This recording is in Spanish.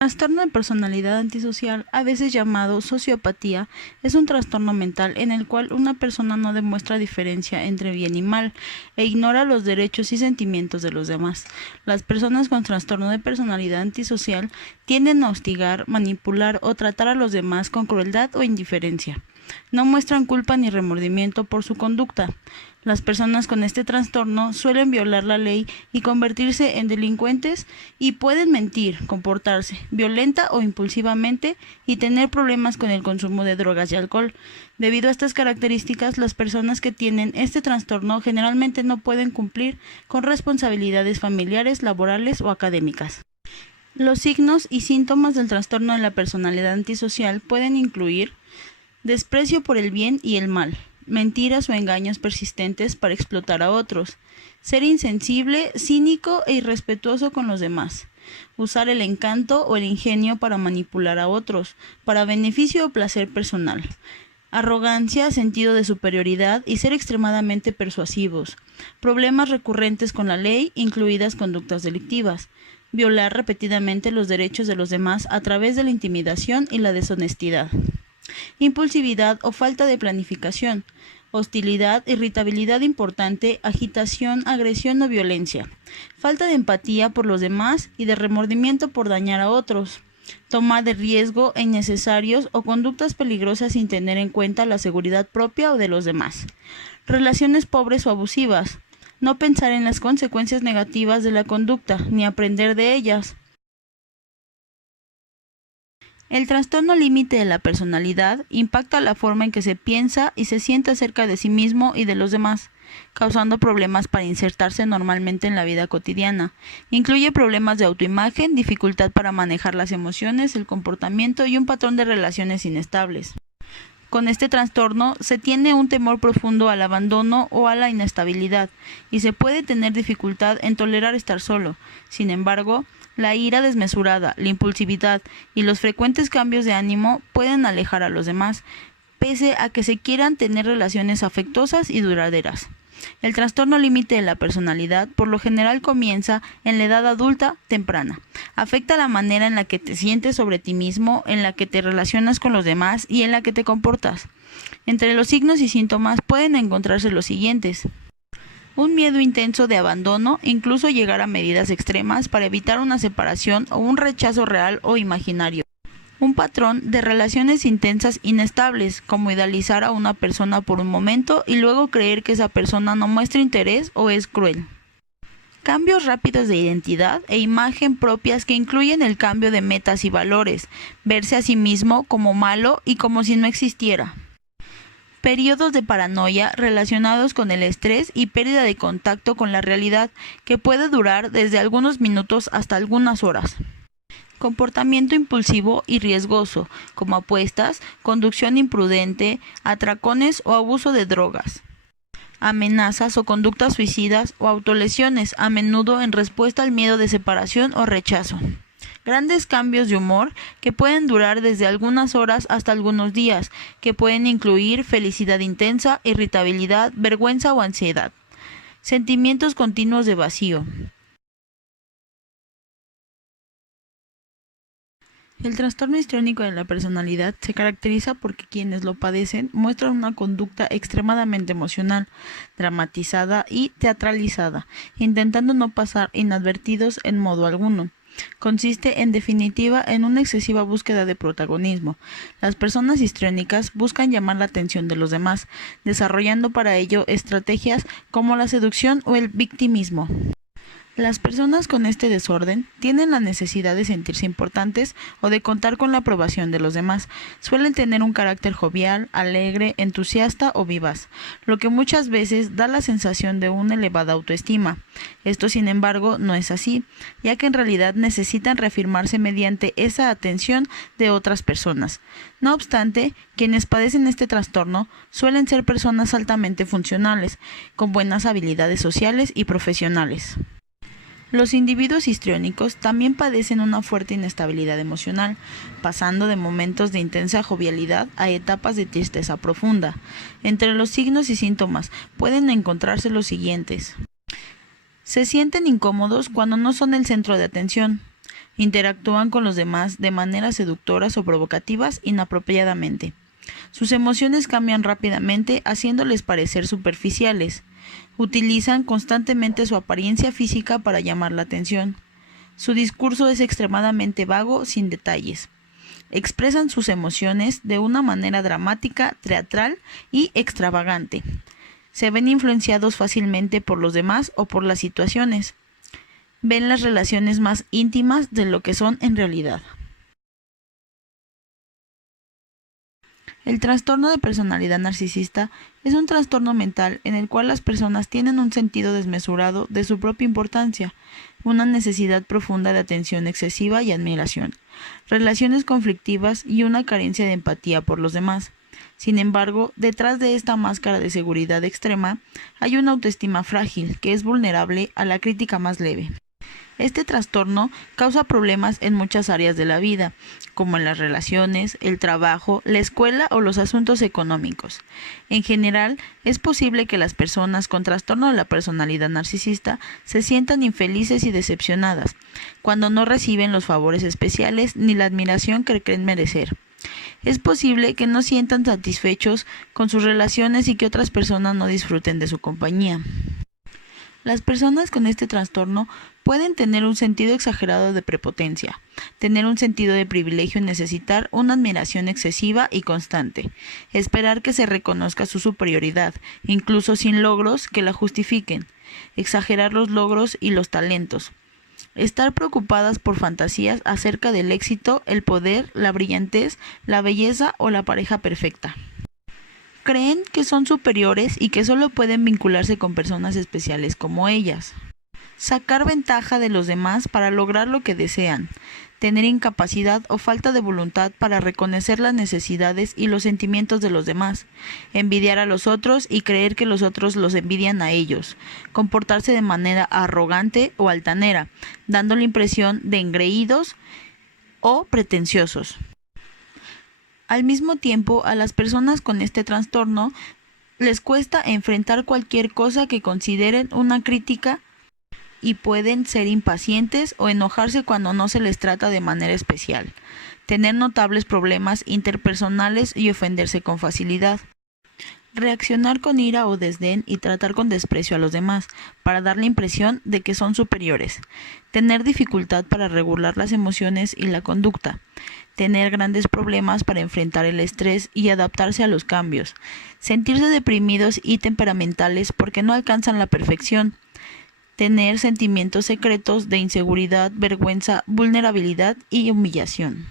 Trastorno de personalidad antisocial, a veces llamado sociopatía, es un trastorno mental en el cual una persona no demuestra diferencia entre bien y mal e ignora los derechos y sentimientos de los demás. Las personas con trastorno de personalidad antisocial tienden a hostigar, manipular o tratar a los demás con crueldad o indiferencia. No muestran culpa ni remordimiento por su conducta. Las personas con este trastorno suelen violar la ley y convertirse en delincuentes y pueden mentir, comportarse violenta o impulsivamente y tener problemas con el consumo de drogas y alcohol. Debido a estas características, las personas que tienen este trastorno generalmente no pueden cumplir con responsabilidades familiares, laborales o académicas. Los signos y síntomas del trastorno de la personalidad antisocial pueden incluir desprecio por el bien y el mal, mentiras o engaños persistentes para explotar a otros, ser insensible, cínico e irrespetuoso con los demás, usar el encanto o el ingenio para manipular a otros, para beneficio o placer personal, arrogancia, sentido de superioridad y ser extremadamente persuasivos, problemas recurrentes con la ley, incluidas conductas delictivas, violar repetidamente los derechos de los demás a través de la intimidación y la deshonestidad. Impulsividad o falta de planificación, hostilidad, irritabilidad importante, agitación, agresión o violencia, falta de empatía por los demás y de remordimiento por dañar a otros, toma de riesgo innecesarios o conductas peligrosas sin tener en cuenta la seguridad propia o de los demás, relaciones pobres o abusivas, no pensar en las consecuencias negativas de la conducta ni aprender de ellas. El trastorno límite de la personalidad impacta la forma en que se piensa y se siente acerca de sí mismo y de los demás, causando problemas para insertarse normalmente en la vida cotidiana. Incluye problemas de autoimagen, dificultad para manejar las emociones, el comportamiento y un patrón de relaciones inestables. Con este trastorno se tiene un temor profundo al abandono o a la inestabilidad, y se puede tener dificultad en tolerar estar solo. Sin embargo, la ira desmesurada, la impulsividad y los frecuentes cambios de ánimo pueden alejar a los demás, pese a que se quieran tener relaciones afectuosas y duraderas. El trastorno límite de la personalidad por lo general comienza en la edad adulta temprana. Afecta la manera en la que te sientes sobre ti mismo, en la que te relacionas con los demás y en la que te comportas. Entre los signos y síntomas pueden encontrarse los siguientes: un miedo intenso de abandono, incluso llegar a medidas extremas para evitar una separación o un rechazo real o imaginario. Un patrón de relaciones intensas inestables, como idealizar a una persona por un momento y luego creer que esa persona no muestra interés o es cruel. Cambios rápidos de identidad e imagen propias que incluyen el cambio de metas y valores, verse a sí mismo como malo y como si no existiera. Periodos de paranoia relacionados con el estrés y pérdida de contacto con la realidad, que puede durar desde algunos minutos hasta algunas horas. Comportamiento impulsivo y riesgoso, como apuestas, conducción imprudente, atracones o abuso de drogas. Amenazas o conductas suicidas o autolesiones, a menudo en respuesta al miedo de separación o rechazo. Grandes cambios de humor que pueden durar desde algunas horas hasta algunos días, que pueden incluir felicidad intensa, irritabilidad, vergüenza o ansiedad. Sentimientos continuos de vacío. El trastorno histriónico de la personalidad se caracteriza porque quienes lo padecen muestran una conducta extremadamente emocional, dramatizada y teatralizada, intentando no pasar inadvertidos en modo alguno. Consiste, en definitiva, en una excesiva búsqueda de protagonismo. Las personas histriónicas buscan llamar la atención de los demás, desarrollando para ello estrategias como la seducción o el victimismo. Las personas con este desorden tienen la necesidad de sentirse importantes o de contar con la aprobación de los demás. Suelen tener un carácter jovial, alegre, entusiasta o vivaz, lo que muchas veces da la sensación de una elevada autoestima. Esto, sin embargo, no es así, ya que en realidad necesitan reafirmarse mediante esa atención de otras personas. No obstante, quienes padecen este trastorno suelen ser personas altamente funcionales, con buenas habilidades sociales y profesionales. Los individuos histriónicos también padecen una fuerte inestabilidad emocional, pasando de momentos de intensa jovialidad a etapas de tristeza profunda. Entre los signos y síntomas pueden encontrarse los siguientes: se sienten incómodos cuando no son el centro de atención. Interactúan con los demás de maneras seductoras o provocativas inapropiadamente. Sus emociones cambian rápidamente, haciéndoles parecer superficiales. Utilizan constantemente su apariencia física para llamar la atención. Su discurso es extremadamente vago, sin detalles. Expresan sus emociones de una manera dramática, teatral y extravagante. Se ven influenciados fácilmente por los demás o por las situaciones. Ven las relaciones más íntimas de lo que son en realidad. El trastorno de personalidad narcisista es un trastorno mental en el cual las personas tienen un sentido desmesurado de su propia importancia, una necesidad profunda de atención excesiva y admiración, relaciones conflictivas y una carencia de empatía por los demás. Sin embargo, detrás de esta máscara de seguridad extrema hay una autoestima frágil que es vulnerable a la crítica más leve. Este trastorno causa problemas en muchas áreas de la vida, como en las relaciones, el trabajo, la escuela o los asuntos económicos. En general, es posible que las personas con trastorno de la personalidad narcisista se sientan infelices y decepcionadas cuando no reciben los favores especiales ni la admiración que creen merecer. Es posible que no sientan satisfechos con sus relaciones y que otras personas no disfruten de su compañía. Las personas con este trastorno pueden tener un sentido exagerado de prepotencia, tener un sentido de privilegio y necesitar una admiración excesiva y constante, esperar que se reconozca su superioridad, incluso sin logros que la justifiquen, exagerar los logros y los talentos, estar preocupadas por fantasías acerca del éxito, el poder, la brillantez, la belleza o la pareja perfecta. Creen que son superiores y que solo pueden vincularse con personas especiales como ellas. Sacar ventaja de los demás para lograr lo que desean. Tener incapacidad o falta de voluntad para reconocer las necesidades y los sentimientos de los demás. Envidiar a los otros y creer que los otros los envidian a ellos. Comportarse de manera arrogante o altanera, dando la impresión de engreídos o pretenciosos. Al mismo tiempo, a las personas con este trastorno les cuesta enfrentar cualquier cosa que consideren una crítica y pueden ser impacientes o enojarse cuando no se les trata de manera especial, tener notables problemas interpersonales y ofenderse con facilidad. Reaccionar con ira o desdén y tratar con desprecio a los demás, para dar la impresión de que son superiores. Tener dificultad para regular las emociones y la conducta. Tener grandes problemas para enfrentar el estrés y adaptarse a los cambios. Sentirse deprimidos y temperamentales porque no alcanzan la perfección. Tener sentimientos secretos de inseguridad, vergüenza, vulnerabilidad y humillación.